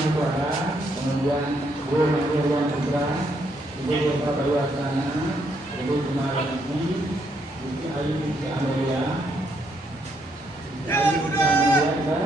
Mangkuara, kemudian Bu Mandirwan Putra, Ibu Yeva Bayu Asana, Ibu Jumarati, Ibu Ayu Binti Amelia, Ibu Ayu Binti Amelia,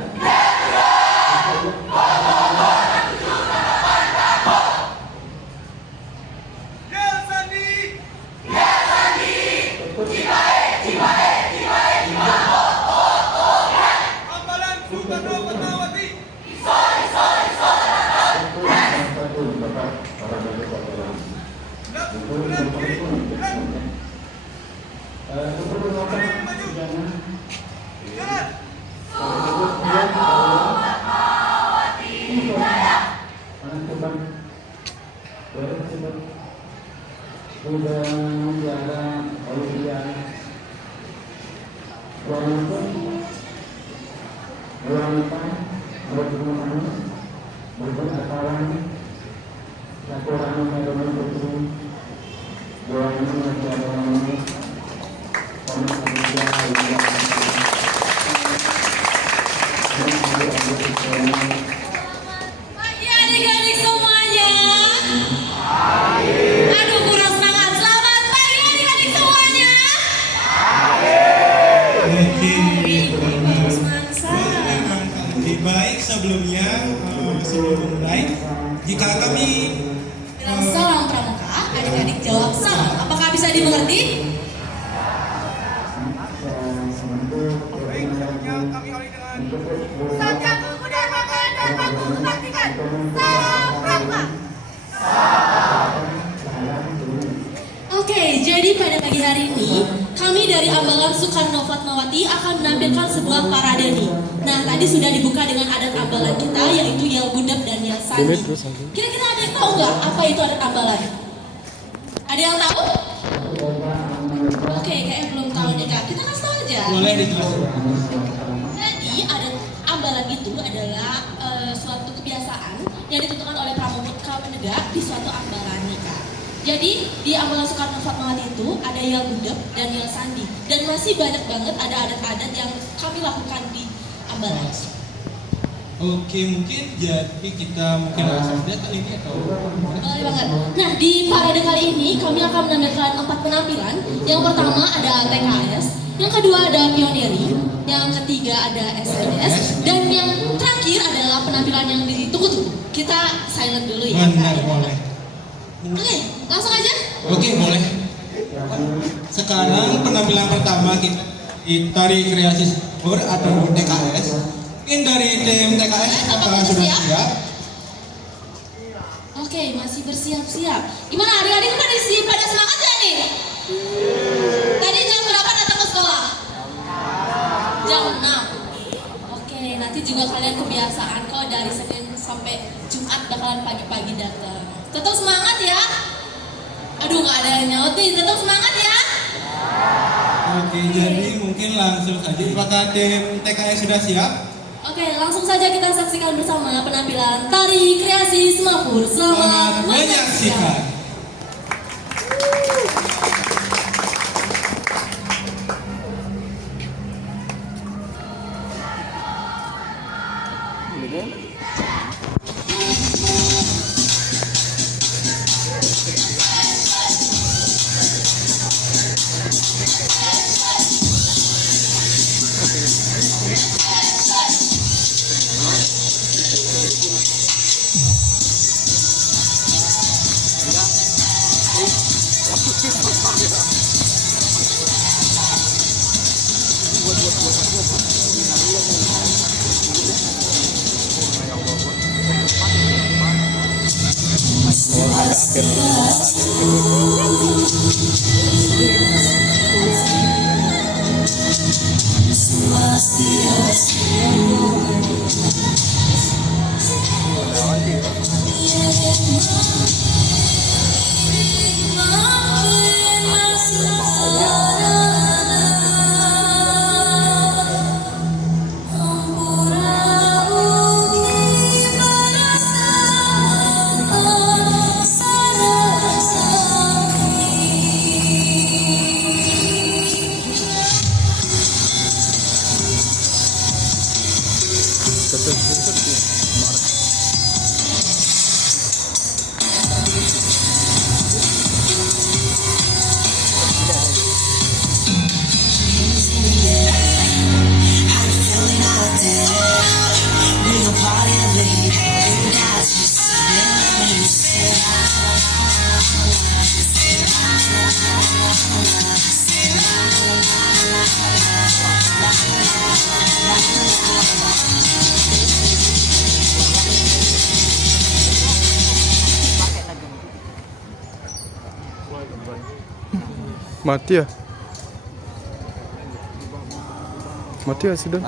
Pagi adik-adik semuanya. Aduh kurang semangat. Selamat pagi adik-adik semuanya. Lebih baik sebelumnya sebelum mulai jika kami Dalam salam pramuka, adik-adik jawab salam. Apakah bisa dimengerti? Sajaku budaya makan dan baku membaktikan. Salam pramuka. Oke, jadi pada pagi hari ini kami dari Ambalan Soekarno Fatmawati akan menampilkan sebuah parade nih. Nah, tadi sudah dibuka dengan adat ambalan kita yaitu Yel Bundep dan Yel Sandi. Kira-kira ada yang tahu nggak apa itu adat ambalan? Ada yang tahu? Oke, kayaknya belum tahu nih Kak. Kita kasih tahu aja. boleh dijelaskan. Jadi adat ambalan itu adalah suatu kebiasaan yang ditentukan oleh pramuka penegak di suatu ambalan nih Kak. Jadi di Ambalan Soekarno Fatmawati itu ada Yel Bundep dan Yel Sandi. Dan masih banyak banget ada adat-adat yang kami lakukan di ambalan. Oke, mungkin jadi kita mungkin langsung lihat kali ini atau Boleh banget. Nah, di parade kali ini kami akan menampilkan 4 penampilan. Yang pertama ada TKS, yang kedua ada pioneri, yang ketiga ada SNS, dan yang terakhir adalah penampilan yang ditunggu-tunggu. Kita silent dulu ya. benar Kak. boleh. Oke, langsung aja. Oke, boleh. Sekarang penampilan pertama kita di tari kreasi Sumur atau TKS. Mungkin dari tim TKS apakah sudah siap? Oke, masih bersiap-siap. Gimana adik-adik pada semangat ya nih? Tadi jam berapa datang ke sekolah? Jam 6. Oke, nanti juga kalian kebiasaan kok dari Senin sampai Jumat bakalan pagi-pagi datang. Tetap semangat ya. Aduh, nggak ada yang nyaut nih. Tetap semangat ya. Oke, jadi mungkin langsung saja. Apakah tim TKS sudah siap? Oke, langsung saja kita saksikan bersama penampilan tari kreasi Semapur. Selamat menyaksikan. Mati ya? Mati ya sih Don?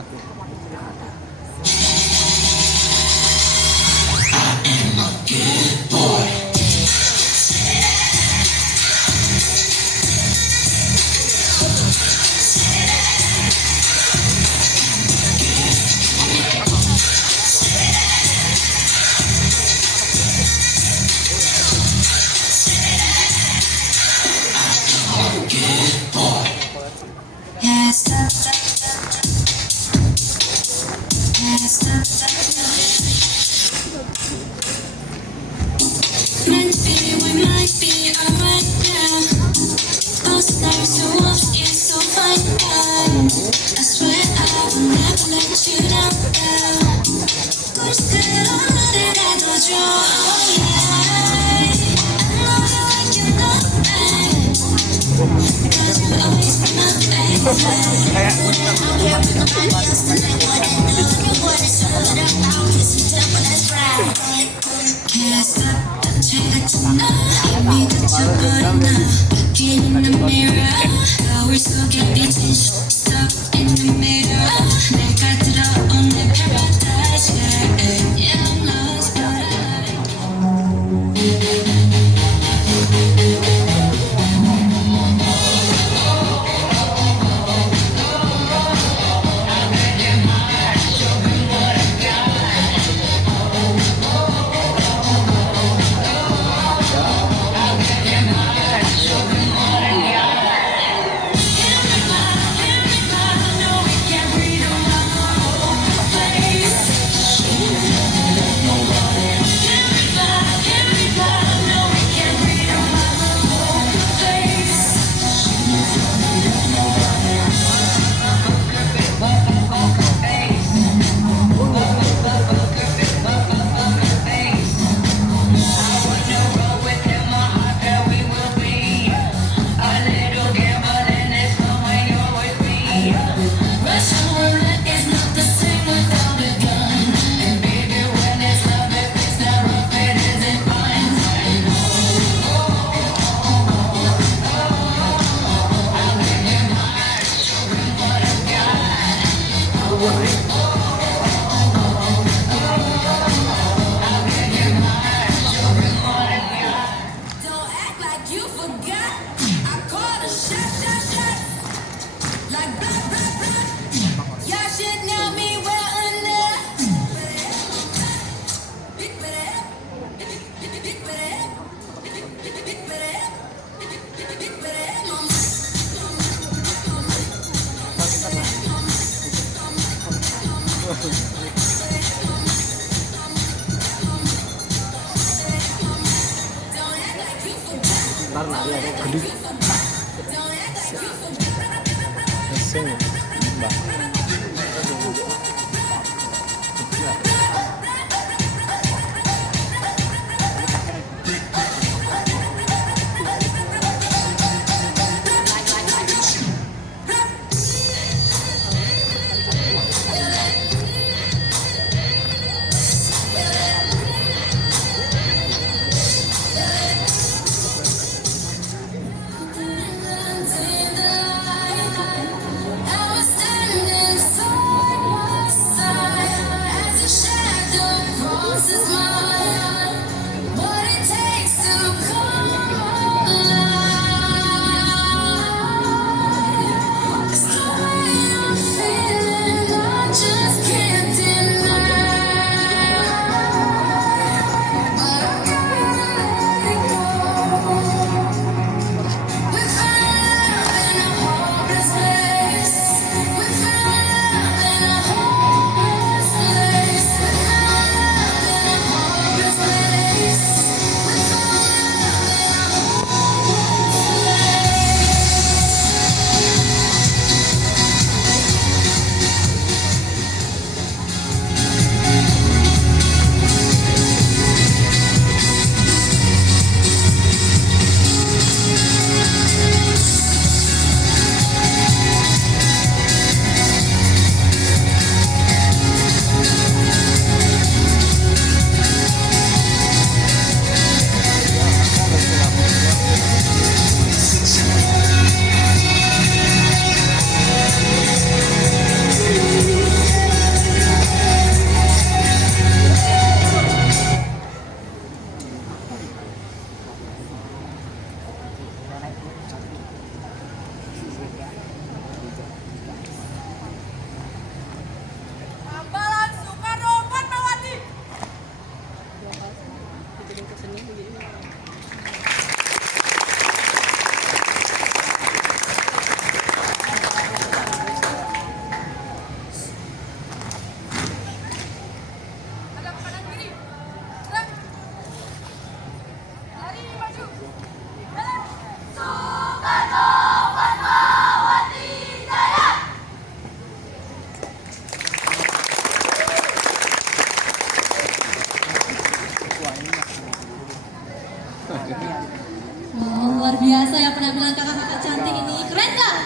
Wow, luar biasa ya penampilan kakak-kakak cantik ini. Keren nggak?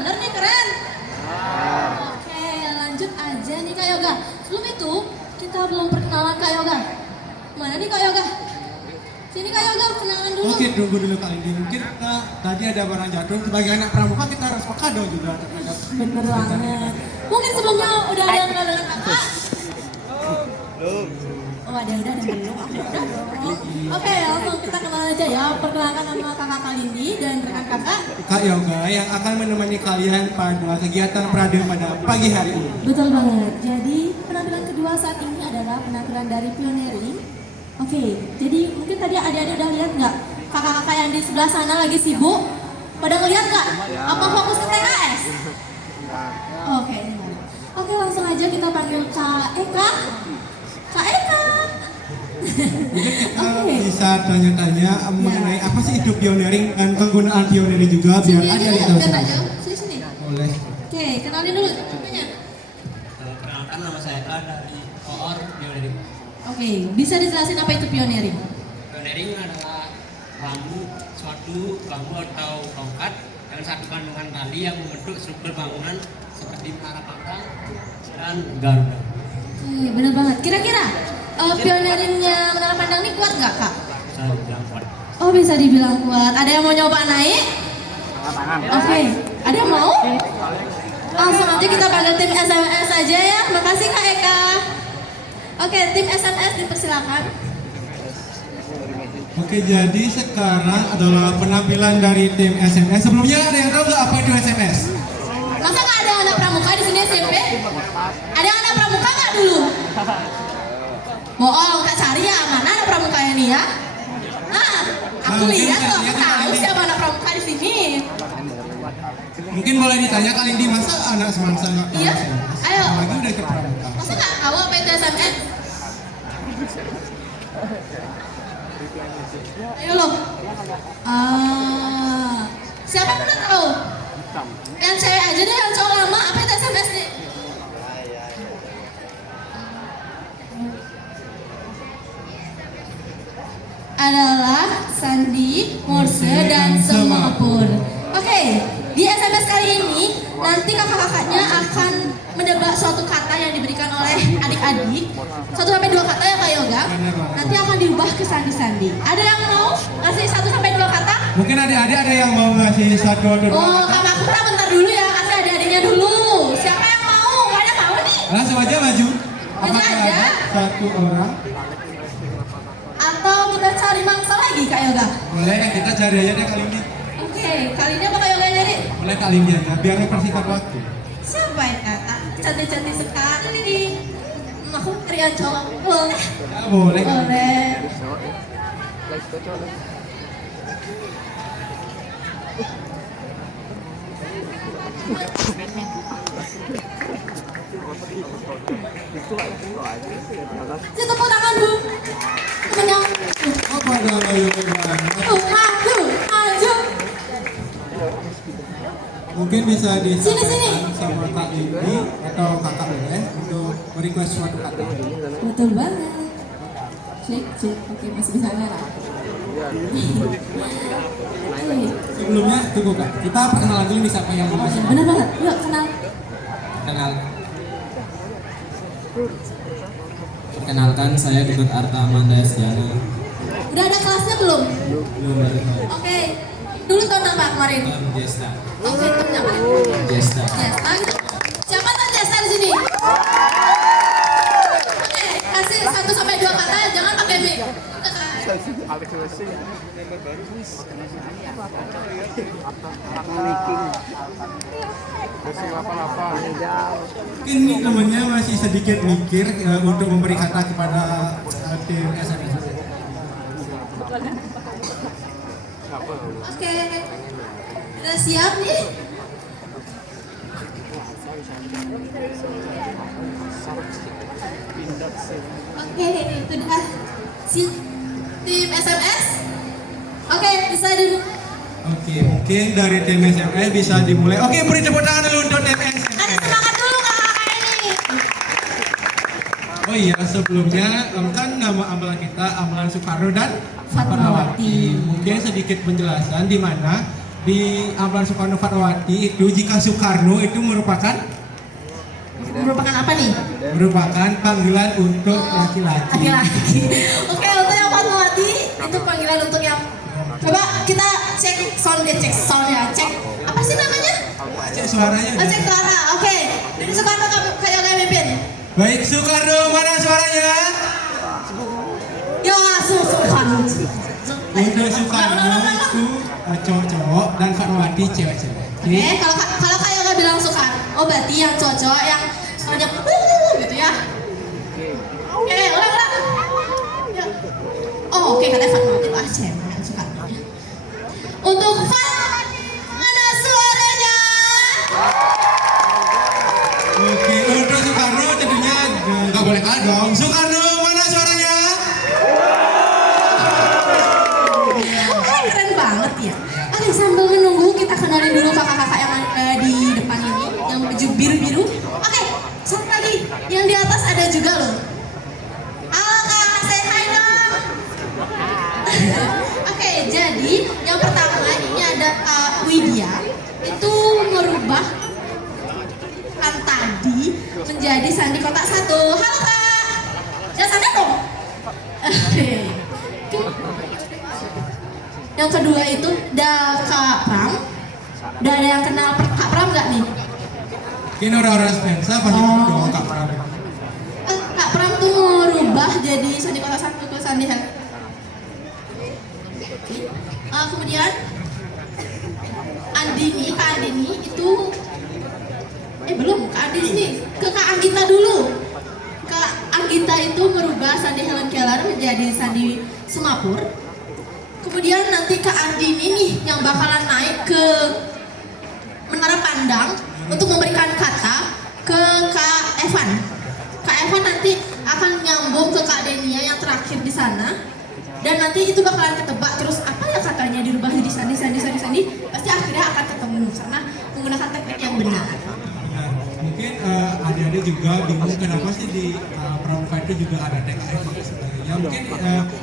Benar nih keren. Oke, lanjut aja nih Kak Yoga. Sebelum itu, kita belum perkenalan Kak Yoga. Mana nih Kak Yoga? Sini Kak Yoga, kenalan dulu. Oke, tunggu dulu kali ini. Mungkin kita tadi ada barang jatuh. Sebagai anak pramuka kita harus kado juga terhadap. Bener banget. Mungkin sebelumnya udah ada yang kenal dengan kakak? Oh ada belum. Udah. Oke, langsung kita kenal aja ya. Perkenalkan nama kakak Kalindi dan rekan kakak. Kak Yoga yang akan menemani kalian pada kegiatan Prade pada pagi hari ini. Betul banget. Jadi penampilan kedua saat ini adalah penampilan dari pioneering. Oke, jadi mungkin tadi adik-adik udah lihat nggak kakak-kakak yang di sebelah sana lagi sibuk? Pada ngeliat nggak? Apa fokus ke TKS? Oke, oke langsung aja kita panggil Kak Eka. Kak Eka. Mungkin kita bisa tanya-tanya mengenai apa sih itu pioneering dan penggunaan pioneering juga biar Sini ada aja, yang tahu. biar aja. Sini. Boleh. Oke, kenalin dulu contohnya. Perkenalkan nama saya Eka dari Koor Pioneering. Oke, bisa dijelasin apa itu pioneering? Pioneering adalah suatu bambu atau tongkat yang disatukan dengan tali yang membentuk struktur bangunan seperti menara pangkal dan garuda. Bener banget. Kira-kira pioneeringnya Menara Pandang ini kuat nggak Kak? Saya bilang kuat. Oh bisa dibilang kuat. Ada yang mau nyoba naik? Oke, ada yang mau? Langsung aja kita panggil tim SMS aja ya. Makasih Kak Eka. Oke, tim SMS dipersilakan. Oke, jadi sekarang adalah penampilan dari tim SMS. Sebelumnya ada yang tahu nggak apa itu SMS? Masa nggak ada anak pramuka di sini SMP? Ada anak pramuka nggak dulu? Bohong, Kak cari ya mana anak pramuka ini ya? Aku lihat tuh, aku tahu siapa anak pramuka di sini. Mungkin boleh ditanya kali ini masa anak semangsa nggak tahu Iya, SMS? ayo. Apalagi udah ikut pramuka. Masa nggak tahu apa itu SMS? Ayo loh. Siapa yang udah tahu? Yang cewek aja deh, yang cowok lama. Apa itu SMS nih? Adalah sandi, morse, dan semapur. Oke, di SMS kali ini nanti kakak-kakaknya akan menebak suatu kata yang diberikan oleh adik-adik. 1-2 kata ya Kak Yoga. Nanti akan diubah ke sandi-sandi. Ada yang mau ngasih 1-2 kata? Mungkin adik-adik ada yang mau ngasih 1-2 Oh, kata. Kak Makura bentar dulu ya, kasih adik-adiknya dulu. Siapa yang mau? Gak ada mau nih? Langsung aja maju. Maju Apakah aja. ada satu orang? Atau kita cari mangsa lagi Kak Yoga? Boleh, kita cari aja deh kali ini. Oke, kali ini apa Kak Yoga nyari? Boleh kali ini aja, biar mempersingkat waktu. Siapa ya kakak? Cantik-cantik sekali. Aku pria cowok. Boleh. Ya, boleh. Boleh. Tepuk tangan dulu. Temennya. Apa nama Yoga? Maju. Maju. Mungkin bisa Sini. disampaikan sama Kak Indi atau Kakak boleh untuk request suatu kata. Betul banget. Cek. Oke, masih bisa merah. Sebelumnya tunggu Kak, kita perkenalan dulu nih siapa yang mau masuk. Bener banget. Yuk kenal. Perkenalkan saya Dikut Arta Amanda Estiana. Udah ada kelasnya belum? Belum baru tahu. Oke. Dulu tahun apa kemarin? Jesta. Oke, tahun apa? Jesta. Jesta. Siapa tahu Jesta di sini? Oke, kasih 1-2 kata, jangan pakai mic. Mungkin temennya masih sedikit mikir untuk memberi kata kepada tim SMS. Oke. Udah siap nih? Oke, itu dah. Tim SMS. Oke, bisa di. Oke, mungkin dari tim SMS bisa dimulai. Oke, beri tepuk tangan dulu untuk tim Kasih SMS. semangat dulu kakak ini. Oh iya, sebelumnya kan nama ambalan kita, ambalan Soekarno dan Fatmawati. Mungkin sedikit penjelasan di mana di ambalan Soekarno Fatmawati itu jika Soekarno itu merupakan Merupakan apa nih? merupakan panggilan untuk laki-laki. Laki-laki. Oke, untuk yang Fatmawati itu panggilan untuk yang. Coba kita cek sound ya, cek apa sih namanya? Cek suaranya. Oh, cek suara. Oke. Jadi Soekarno kayak mimpin. Baik, Soekarno mana suaranya? Ya, Soekarno. Untuk Soekarno itu cowok-cowok dan Fatmawati cewek-cewek. Oke, kalau kayak nggak bilang Soekarno, oh berarti yang cocok yang soalnya gitu ya. Oke, ulang. Ya. Oh, oke, katanya Fatmawati lah cewek yang Soekarno. Untuk Fatmawati mana suaranya? Oke, untuk Soekarno tentunya nggak boleh kalah dong. Soekarno mana suaranya? Keren banget ya. Oke, sambil menunggu kita kenalin dulu kakak-kakak yang di depan ini, yang baju biru-biru. Oke, satu lagi, yang di atas ada juga loh. Halo kak, say hi dong. Oke, jadi yang pertama ini ada Kak Widya. Itu merubah kan tadi menjadi sandi kotak 1. Halo kak, jangan sadar dong. Yang kedua itu ada Kak Pram. Udah ada yang kenal Kak Pram nggak nih? Ini orang-orang Spensa pasti Oh. dong Kak Pram. Kak Pram tuh merubah jadi sandi kotak 1 ke sandi Kak kemudian Andini, Kak Andini itu belum, Kak Andini ke Kak Anggita dulu. Kak Anggita itu merubah sandi Helen Keller menjadi sandi Semapur. Kemudian nanti Kak Andini nih yang bakalan naik ke Menara Pandang untuk memberikan kata ke Kak Evan. Kak Evan nanti akan nyambung ke Kak Denia yang terakhir di sana. Dan nanti itu bakalan ketebak terus apa ya katanya dirubah di sandi. Pasti akhirnya akan ketemu karena menggunakan teknik yang benar. Nah, mungkin adik-adik juga bingung kenapa sih di pramuka itu juga ada TKF dan sebagainya. Mungkin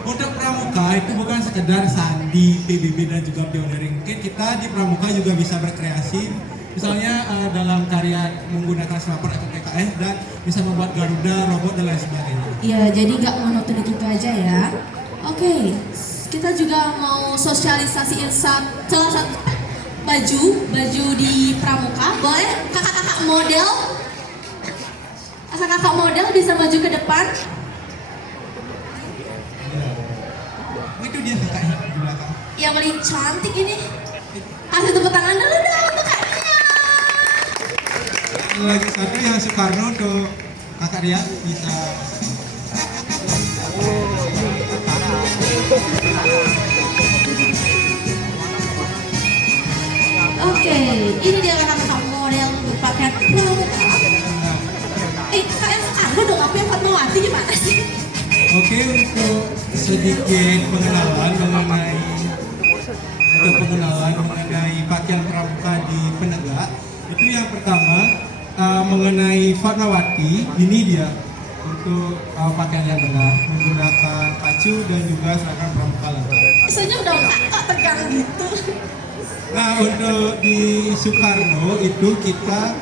untuk pramuka itu bukan sekedar sandi, PBB dan juga pioneering. Mungkin kita di pramuka juga bisa berkreasi. Misalnya dalam karya menggunakan semapur atau TKF dan bisa membuat Garuda, robot dan lain sebagainya. Iya, jadi nggak monoton itu aja ya. Oke, kita juga mau sosialisasiin salah satu baju di pramuka. Boleh kakak-kakak model? Kakak-kakak model bisa maju ke depan. Oh, itu dia kakaknya di belakang. Yang paling cantik ini. Kasih tepuk tangan dulu dong untuk kakaknya. Lagi satu yang Soekarno untuk kakak dia bisa. Oke, ini dia kakak-kakak model berpakaian pramuka. Kak yang Soekarno dong, aku yang Fatmawati gimana sih? Oke, untuk sedikit pengenalan mengenai pakaian pramuka di Penegak. Itu yang pertama mengenai Fatmawati, ini dia untuk pakaian yang benar, menggunakan pacu dan juga seragam pramuka lengkap. Senyum dong kak tegang gitu. Nah, untuk di Soekarno itu kita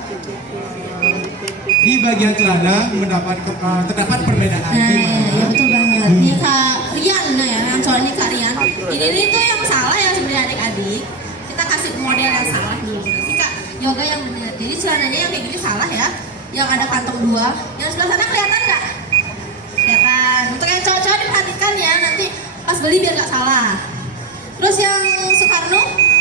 di bagian celana terdapat perbedaan. Nah, iya betul banget. Ini Kak Rian, nah ya, yang cowok ini Kak Rian. Ini tuh yang salah ya sebenarnya adik-adik. Kita kasih model yang salah dulu. Nanti Kak Yoga yang benar. Jadi celananya yang kayak gini salah ya. Yang ada kantong 2. Yang sebelah sana kelihatan nggak? Kelihatan. Untuk yang cowok-cowok diperhatikan ya. Nanti pas beli biar nggak salah. Terus yang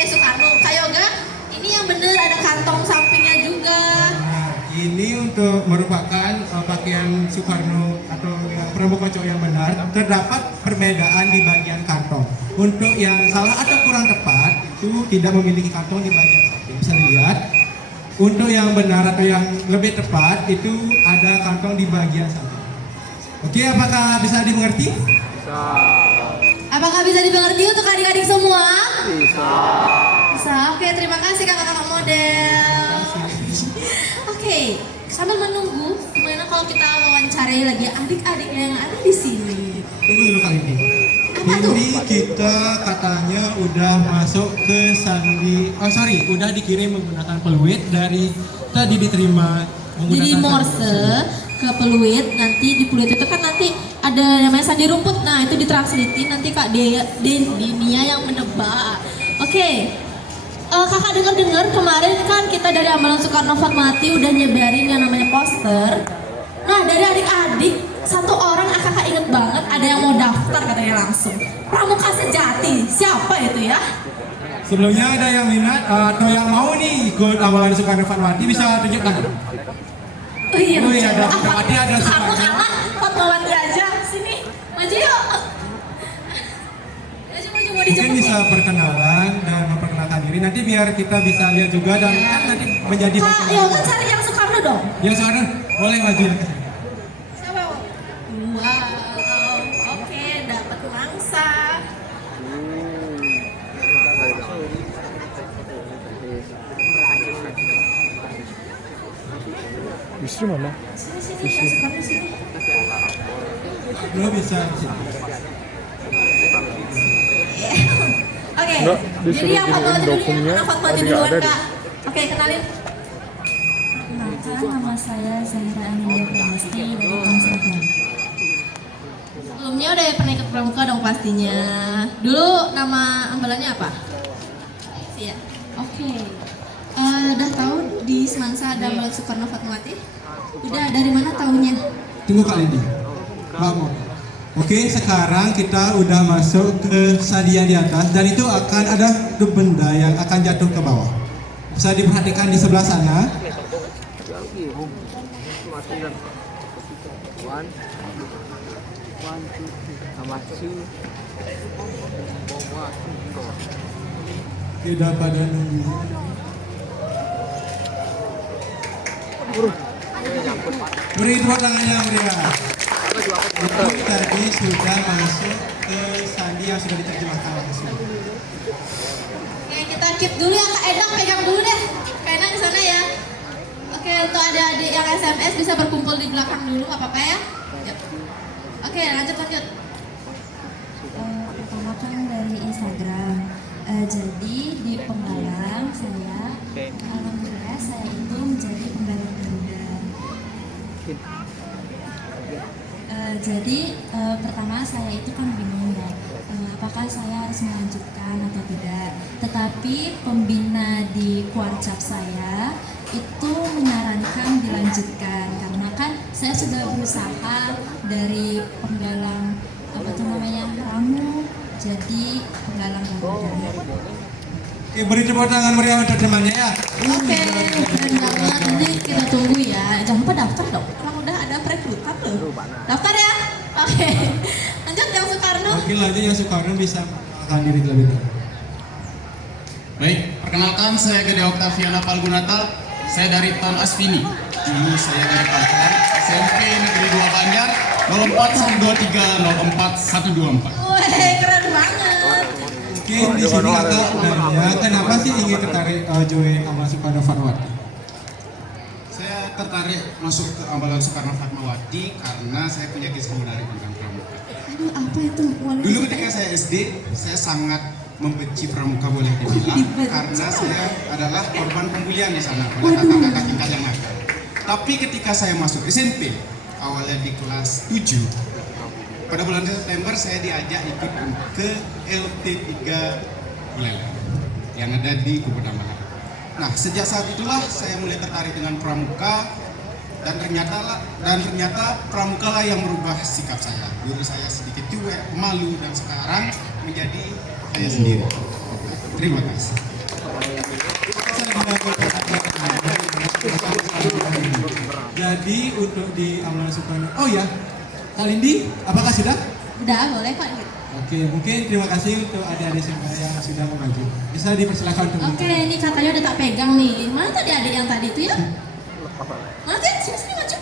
Soekarno, Kak Yoga, ini yang bener ada kantong sampingnya juga. Nah, ini untuk merupakan pakaian Soekarno atau pramuka cowok yang benar. Terdapat perbedaan di bagian kantong. Untuk yang salah atau kurang tepat itu tidak memiliki kantong di bagian samping. Bisa dilihat. Untuk yang benar atau yang lebih tepat itu ada kantong di bagian samping. Oke, apakah bisa dimengerti? Apakah bisa dimengerti untuk adik-adik semua? Bisa. Oke, terima kasih kakak-kakak model. Oke, sambil menunggu, gimana kalau kita wawancarai lagi adik-adik yang ada di sini? Tunggu dulu Kak Indi. Apa tuh? Ini kita katanya udah masuk ke udah dikirim menggunakan peluit dari tadi diterima menggunakan Jadi Morse ke peluit, nanti di peluit itu kan nanti ada namanya sandi rumput. Nah itu ditranslatein nanti Kak Denia yang menebak. Oke. Kakak dengar kemarin kan kita dari Ambalan Soekarno Fatmawati udah nyebarin yang namanya poster. Nah dari adik-adik satu orang kakak inget banget ada yang mau daftar katanya langsung. Pramuka Sejati, siapa itu ya? Sebelumnya ada yang minat atau yang mau nih ikut Ambalan Soekarno Fatmawati bisa tunjukkan. Oh iya, Oh iya, ada Apa? Fatmawati, ada Soekarno Soekarno. kalah, Fatmawati aja. Sini, maju yuk. Maju mau Mungkin dijemput. bisa perkenalan dan memperkenalkan diri. Nanti biar kita bisa lihat juga dan kan nanti menjadi Kak, ya kan cari yang Soekarno dong. yang sekarang boleh maju ke sini. Siapa? Wow, oke, dapat mangsa. Justru mana? Sini, yang Soekarno sini. Lo bisa di sini. Oke, Enggak, jadi disuruh yang Fatmawati kirim dulu ya, dokumennya, anak Fatmawati tapi duluan nggak ada Kak. Oke, kenalin. Perkenalkan, nama saya Zahra Amelia Pramesti dari Konservan. Sebelumnya udah pernah ikut pramuka dong pastinya. Dulu nama ambalannya apa? Iya. Oke. Udah tahu di Semansa ada Ambalan Soekarno Fatmawati? Udah, dari mana tahunya? Tunggu Kak Lindi. Vamos. Oke, sekarang kita udah masuk ke stadion di atas dan itu akan ada benda yang akan jatuh ke bawah. Bisa diperhatikan di sebelah sana. Tidak pada nunggu. Beri tepuk tangan yang meriah. Itu tadi sudah masuk ke sandi yang sudah diterjemahkan langsung. Oke, kita keep dulu ya Kak Edang, pegang dulu deh. Kak Edang di sana ya. Oke, untuk adik-adik yang SMS bisa berkumpul di belakang dulu, nggak apa-apa ya? Yuk. Oke, lanjut. Pertama kan dari Instagram. Jadi di Penggalang saya, alhamdulillah saya itu menjadi penggalang Garuda. Jadi pertama saya itu kan bingung ya, apakah saya harus melanjutkan atau tidak. Tetapi pembina di Kuarcap saya itu menyarankan dilanjutkan karena kan saya sudah berusaha dari penggalang ramu jadi penggalang Garuda. Oke, beri tepuk tangan meriah untuk temannya ya. Oke, keren banget. Nanti kita tunggu ya. Jangan lupa daftar dong. Orang udah ada perekrutan loh. Daftar ya. Oke. Lanjut yang Soekarno. Oke, lanjut yang Soekarno bisa mengenalkan diri terlebih dahulu. Baik, perkenalkan saya Gede Oktaviana Palgunata. Saya dari Ton Asvini. Dulu saya dari Palkan, SMP Negeri 2 Banjar, 04123 04124. Wih, keren banget. Mungkin di sini kakak nanya, kenapa sih ingin tertarik join Ambalan Soekarno Fatmawati? Saya tertarik masuk ke Ambalan Soekarno Fatmawati karena saya punya kisah menarik tentang pramuka. Aduh, apa itu? Boleh Dulu diceritain? ketika saya SD, saya sangat membenci pramuka boleh dibilang karena saya adalah korban pembulian di sana oleh kakak-kakak tingkat yang nakal. Tapi ketika saya masuk SMP, awalnya di kelas 7, pada bulan September saya diajak ikut ke LT3 Buleleng yang ada di Kubudaman. Nah, sejak saat itulah saya mulai tertarik dengan pramuka dan ternyata pramuka lah yang merubah sikap saya. Dulu saya sedikit cuek, malu dan sekarang menjadi saya sendiri. Terima kasih. Jadi untuk di Ambalan Soekarno, oh ya, Kak Lindi, apakah sudah? Udah, boleh Kak. Oke, mungkin terima kasih untuk adik-adik semua yang sudah maju. Bisa dipersilakan untuk Oke, ini katanya udah tak pegang nih. Mana tadi adik yang tadi itu ya? Mana tadi? Sini maju.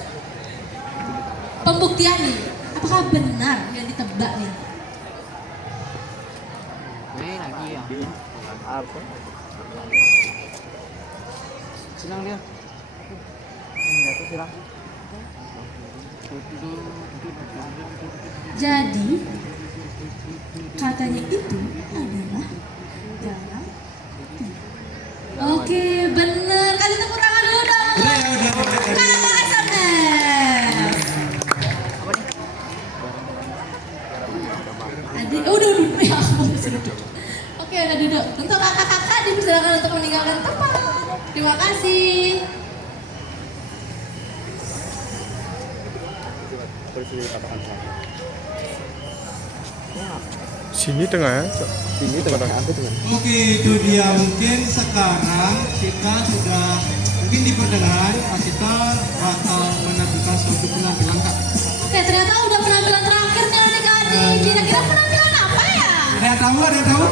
Pembuktian nih. Apakah benar yang ditebak nih? Jadi katanya itu adalah jalan. Oke, bener. Kasih tepuk tangan dulu dong. Kakak Samnes. Adik, udah duduk ya. Oke, udah duduk. Untuk kakak-kakak dipersilakan untuk meninggalkan tempat. Terima kasih. Sini tengah ya. Sini tengah. Oke, itu dia. Mungkin sekarang kita sudah mungkin di pertengahan kita bakal menampilkan suatu penampilan Kak. Oke, ternyata udah penampilan terakhir nih adik-adik. Kira-kira penampilan apa ya? Ada yang tahu? Ada yang tahu?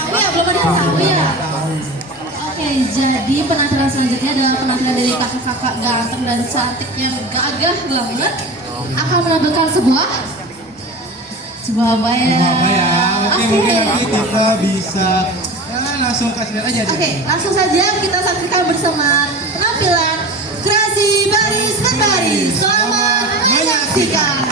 Tahu ya, belum ada yang tahu ya. Oke, jadi penampilan selanjutnya adalah penampilan dari kakak-kakak ganteng dan cantik yang gagah banget akan menampilkan sebuah apa ya? Apa ya? Oke, mungkin nanti kita bisa langsung kasih lihat aja. Oke, langsung saja kita saksikan bersama penampilan Kreasi Baris Berbaris. Selamat menyaksikan.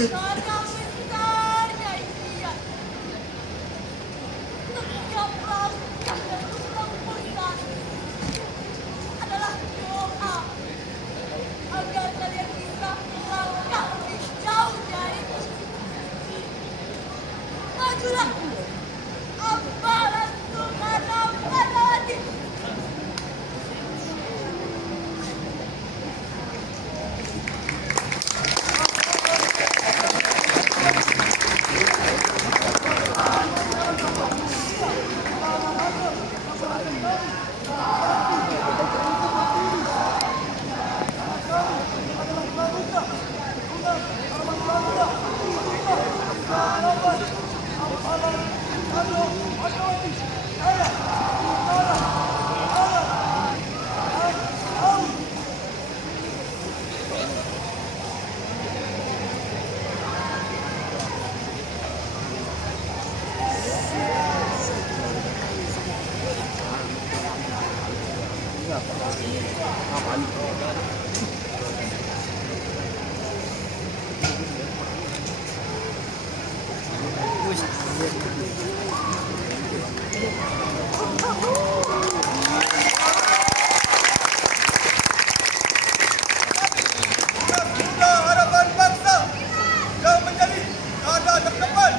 Karena besarnya impian, setiap langkah dan tembusan adalah doa agar kalian bisa melangkah lebih jauh dari itu. Majulah, Ambalan Soekarno Fatmawati. Harapan bangsa yang menjadi garda terdepan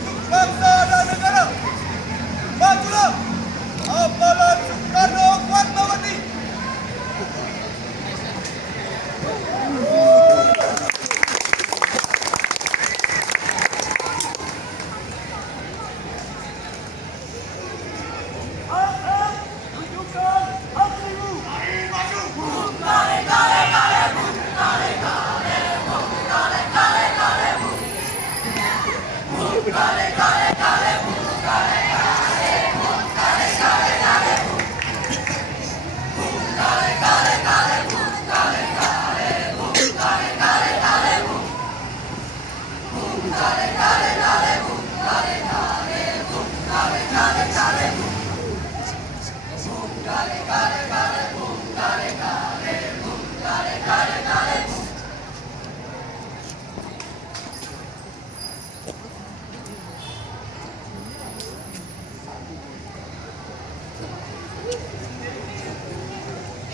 untuk bangsa dan negara. Majulah, Ambalan Soekarno Fatmawati.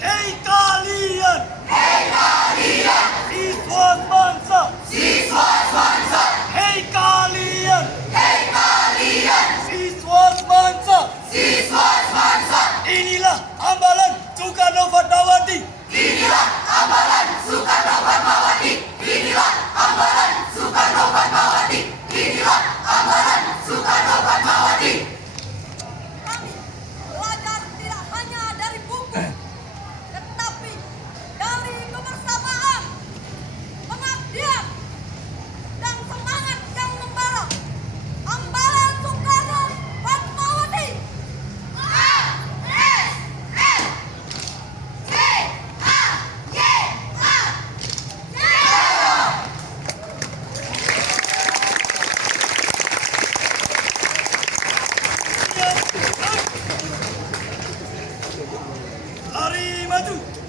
Hei kalian! Siswa bangsa! Hei kalian! Siswa bangsa! Inilah Ambalan Soekarno Fatmawati! Kami belajar tidak hanya dari buku, tetapi dari kebersamaan, pengabdian, dan semangat yang membara. Ambalan Soekarno Fatmawati. Hari maju!